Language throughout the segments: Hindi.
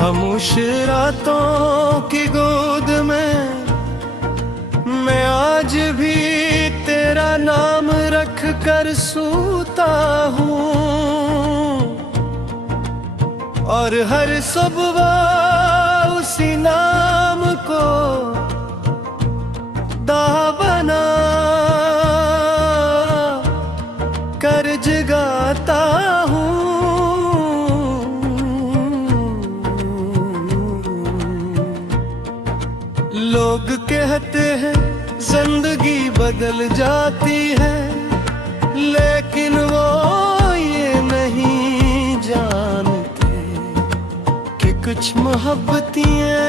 खामोश रातों की गोद में मैं आज भी तेरा नाम रख कर सोता हूँ, और हर सुबह उसी नाम को दाह बना कर जगाता हूँ। लोग कहते हैं जिंदगी बदल जाती है, लेकिन वो ये नहीं जानते कि कुछ मोहब्बतियाँ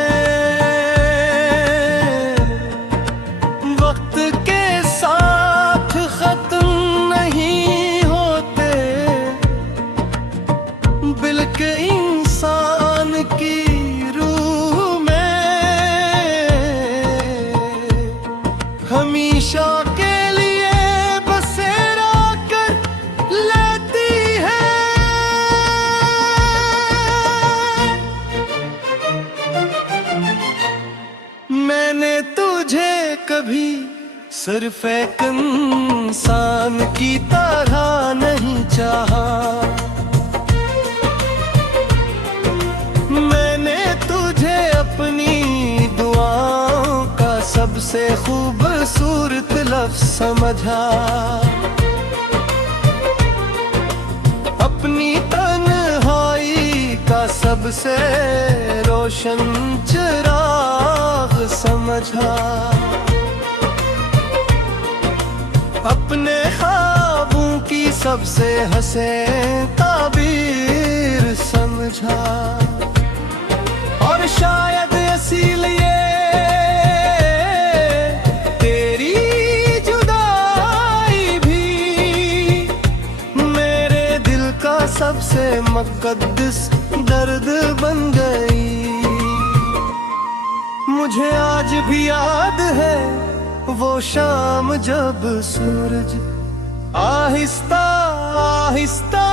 वक्त के साथ खत्म नहीं होते, बल्कि इंसान की हमेशा के लिए बसेरा कर लेती है। मैंने तुझे कभी सिर्फ एक इंसान की तरह नहीं चाहा, मैंने तुझे अपनी दुआओं का सबसे खूबसूरत लफ्ज़ समझा, अपनी तन्हाई का सबसे रोशन चिराग समझा, अपने ख्वाबों की सबसे हसीन ताबीर समझा। और शायद इसीलिए सबसे मुक़द्दस दर्द बन गई। मुझे आज भी याद है वो शाम जब सूरज आहिस्ता आहिस्ता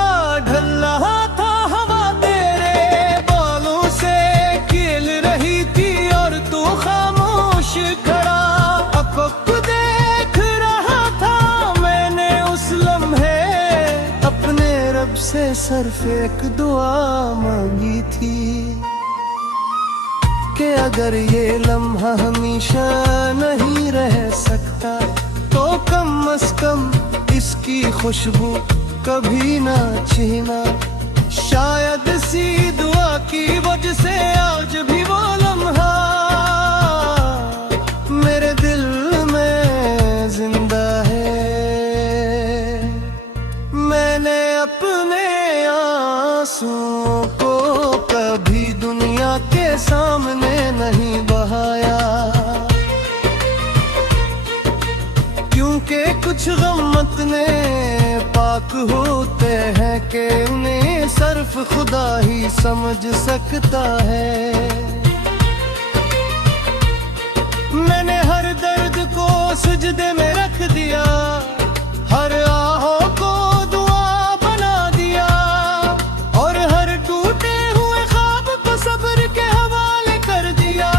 ढल रहा था, हवा तेरे बालों से खेल रही थी और तू खामोश खड़ा अफ़क़ देख रहा था। मैंने उस लम्हे अपने रब से सिर्फ एक दुआ मांगी थी कि अगर ये लम्हा हमेशा नहीं रह सकता तो कम से कम इसकी खुशबू कभी ना छीना। शायद इसी दुआ की वजह से आज भी वो लम्हा मेरे दिल में जिंदा है। मैंने अपने आंसुओं को कभी दुनिया के सामने नहीं बहाया, क्योंकि कुछ गम इतने पाक होते हैं कि उन्हें सिर्फ खुदा ही समझ सकता है। मैंने हर दर्द को सजदे में रख दिया, हर आहों को दुआ बना दिया, और हर टूटे हुए ख्वाब को सब्र के हवाले कर दिया।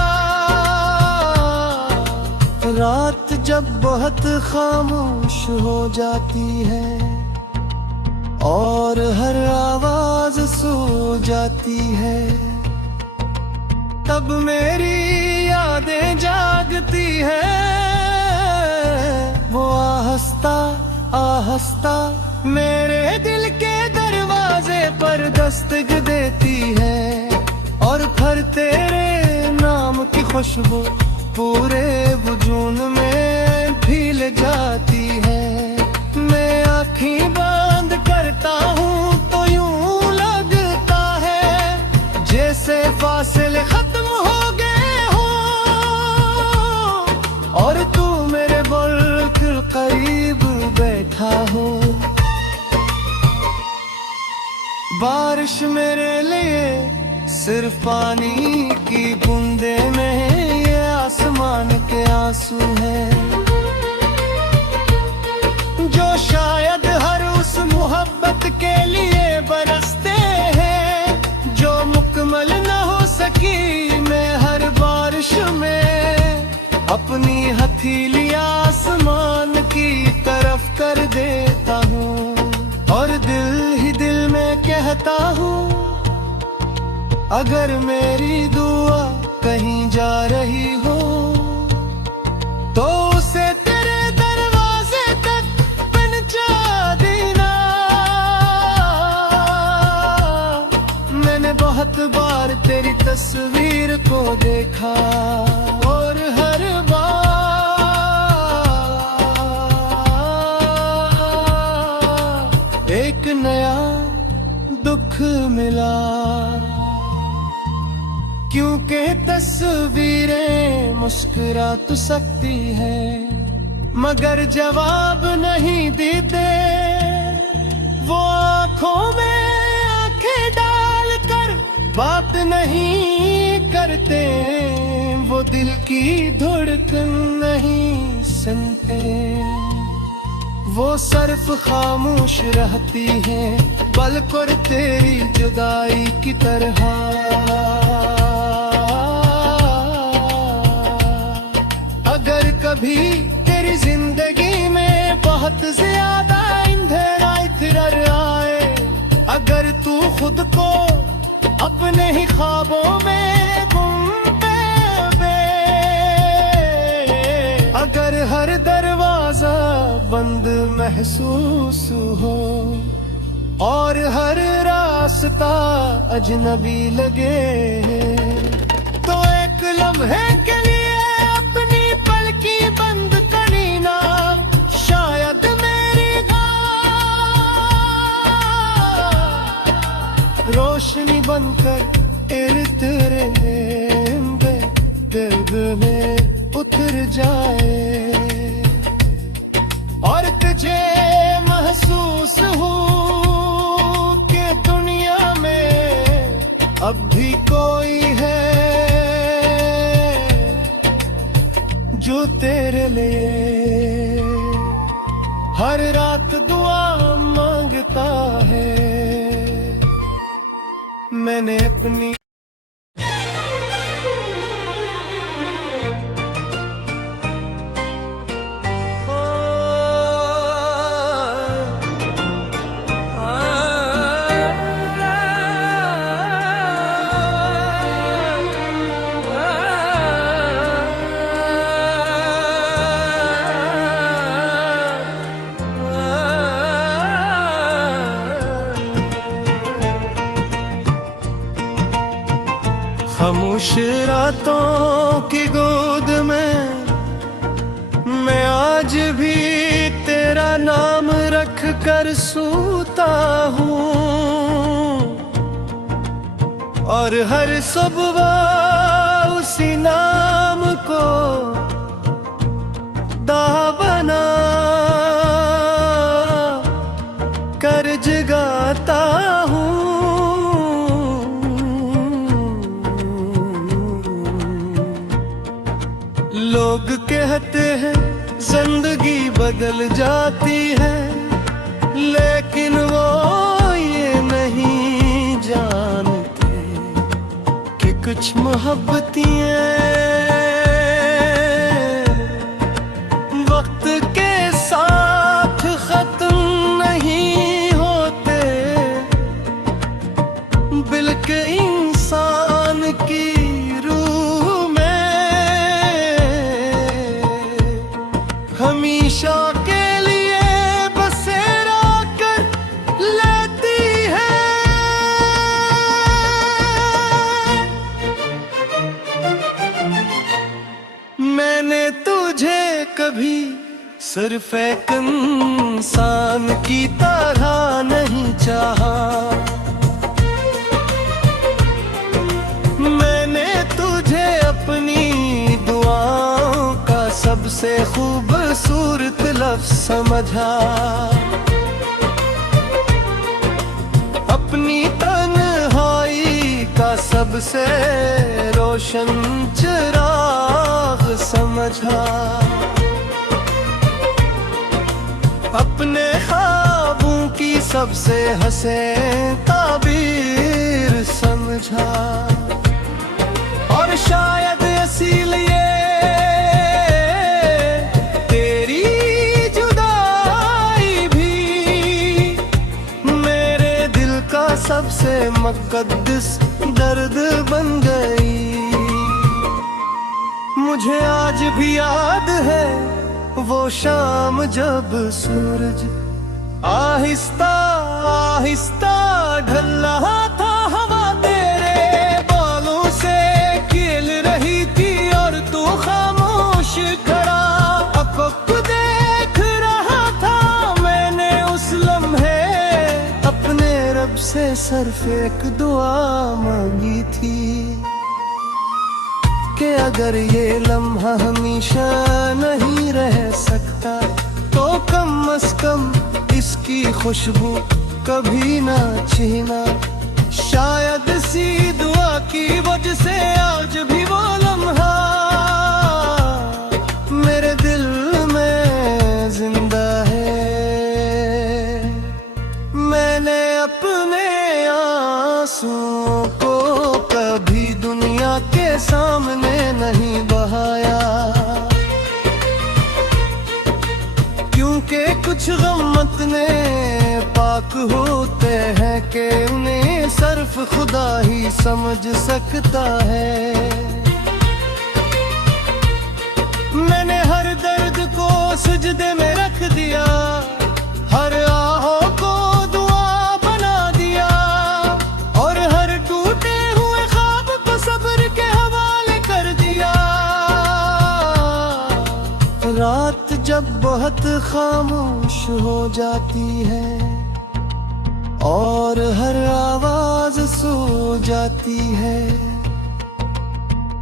रात जब बहुत खामोश हो जाती है और हर आवाज सो जाती है, तब मेरी यादें जागती है। वो आहिस्ता आहिस्ता मेरे दिल के दरवाजे पर दस्तक देती है, और फिर तेरे नाम की खुशबू पूरे वजूद में फैल जाती है। मैं आँखें बंद करता हूँ तो यूं लगता है जैसे फासले खत्म हो गए हो, और तू मेरे बिल्कुल करीब बैठा हो। बारिश मेरे लिए सिर्फ पानी की बूंदे में ये आसमान के आंसू हैं, जो शायद हर उस मोहब्बत के लिए बरसते हैं जो मुकम्मल न हो जिंदगी में हर बारिश में अपनी हथेली आसमान की तरफ कर देता हूँ, और दिल ही दिल में कहता हूँ, अगर मेरी दुआ कहीं जा रही हो तो उसे तेरे दरवाजे तक पहुंचा देना। मैंने बहुत बार तेरी तस्वीर को देखा, और हर बार एक नया दुख मिला, क्योंकि तस्वीरें मुस्कुरा तो सकती है मगर जवाब नहीं देते। वो आँखों में आँखें डालकर बात नहीं करते, वो दिल की धड़कन नहीं सुनते। वो सिर्फ खामोश रहती है पलकों तेरी जुदाई की तरह। अगर कभी तेरी जिंदगी में बहुत ज्यादा अंधेरा इधर आए, अगर तू खुद को अपने ही ख्वाबों में गुम पावे, अगर हर दरवाजा बंद महसूस हो और हर रास्ता अजनबी लगे, तो एक लम्हे के लिए अपनी पलकी बंद करी ना, शायद मेरी रोशनी बनकर इर्द गिर्द दिल में उतर जाए, और तुझे महसूस हो कि दुनिया में अब भी कोई है जो तेरे लिए हर रात दुआ मांगता है। मैंने अपनी खामोश रातों की गोद में मैं आज भी तेरा नाम रख कर सोता हूँ, और हर सुबह उसी नाम को दावना कर जगाता हूँ। लोग कहते हैं जिंदगी बदल जाती है, लेकिन वो ये नहीं जानते कि कुछ मोहब्बतियाँ वक्त के साथ खत्म नहीं होते, बल्कि इंसान की हमेशा के लिए बसेरा कर लेती है। मैंने तुझे कभी सिर्फ एक इंसान की तरह नहीं चाहा, मैंने तुझे अपनी दुआओं का सबसे खूबसूरत लफ्ज़ समझा, अपनी तन्हाई का सबसे रोशन चिराग समझा, अपने ख्वाबों की सबसे हंसे ताबीर समझा। मुक़द्दस दर्द बन गई। मुझे आज भी याद है वो शाम जब सूरज आहिस्ता आहिस्ता ढल रहा था। हवा तेरे बालों से खेल रही थी और तू खामोश खड़ा अकब देख रहा था। मैंने उस लम्हे अपने रब से सिर्फ एक दुआ मांगी थी कि अगर ये लम्हा हमेशा नहीं रह सकता तो कम से कम इसकी खुशबू कभी ना छीना। शायद सी दुआ की वजह से आज भी वो लम्हा मेरे दिल में जिंदा है। मैंने अपने आंसुओं को कभी दुनिया के सामने नहीं बहाया, क्योंकि कुछ गम इतने पाक होते हैं कि उन्हें सिर्फ खुदा ही समझ सकता है। मैंने हर दर्द को सजदे में रख दिया, हर आहों को दुआ बना दिया और हर टूटे हुए ख्वाब को सब्र के हवाले कर दिया। रात जब बहुत खामोश हो जाती है और हर आवाज सो जाती है,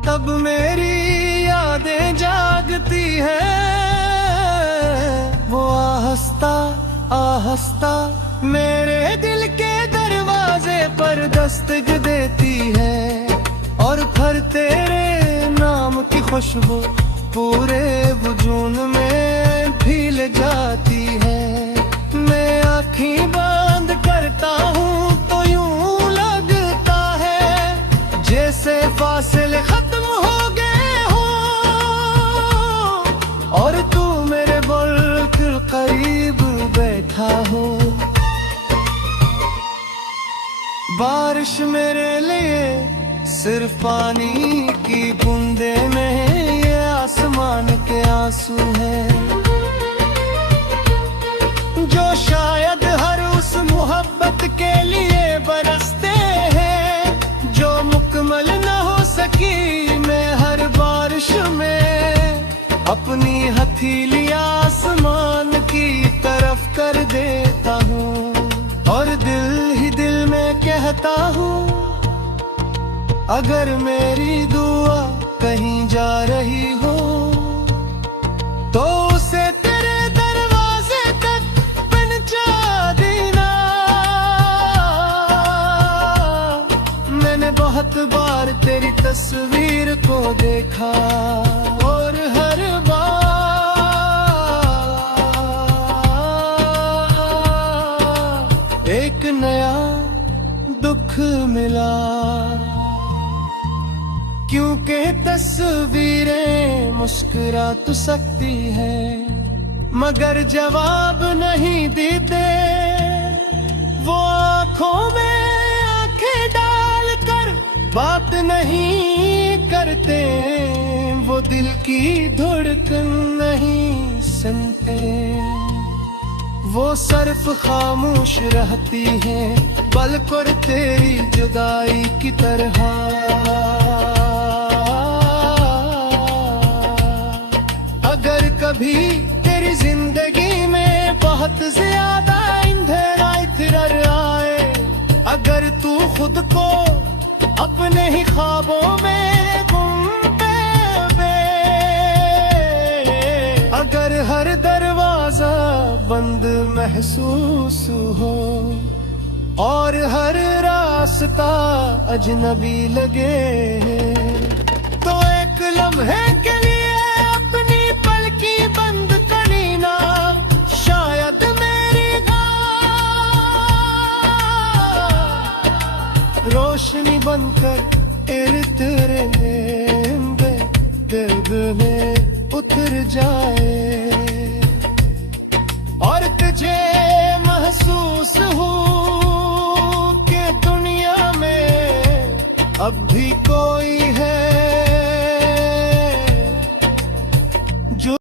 तब मेरी यादें जागती हैं। वो आहिस्ता आहिस्ता मेरे दिल के दरवाजे पर दस्तक देती है और फिर तेरे नाम की खुशबू पूरे वजूद में फैल जाती है। मैं आँखें बंद करता हूँ तो यूं लगता है जैसे फासले खत्म हो गए हो और तू मेरे बिल्कुल करीब बैठा हो। बारिश मेरे लिए सिर्फ पानी की बूंदे में ये आसमान के आंसू हैं जो शायद हर उस मोहब्बत के लिए बरसते हैं जो मुकम्मल न हो सकी। मैं हर बारिश में अपनी हथेली आसमान की तरफ कर देता हूँ और दिल ही दिल में कहता हूँ अगर मेरी दुआ कहीं जा रही हो तो उसे तेरे दरवाजे तक पहुंचा देना। मैंने बहुत बार तेरी तस्वीर को देखा और हर बार एक नया दुख मिला, क्योंकि तस्वीरें मुस्कुरा तो सकती हैं मगर जवाब नहीं देते। वो आँखों में आँखें डालकर बात नहीं करते, वो दिल की धड़कन नहीं सुनते। वो सिर्फ खामोश रहती हैं बल्कि तेरी जुदाई की तरह। अगर कभी तेरी जिंदगी में बहुत ज्यादा अंधेरा इधर आए, अगर तू खुद को अपने ही ख्वाबों में गुम पावे, अगर हर दरवाजा बंद महसूस हो और हर रास्ता अजनबी लगे तो एक लम्हे के लिए अपनी पलकी बंद कर लेना। शायद मेरी रोशनी बनकर इर्द गिर्द दिल में उतर जाए और तुझे महसूस हो कि दुनिया में कभी कोई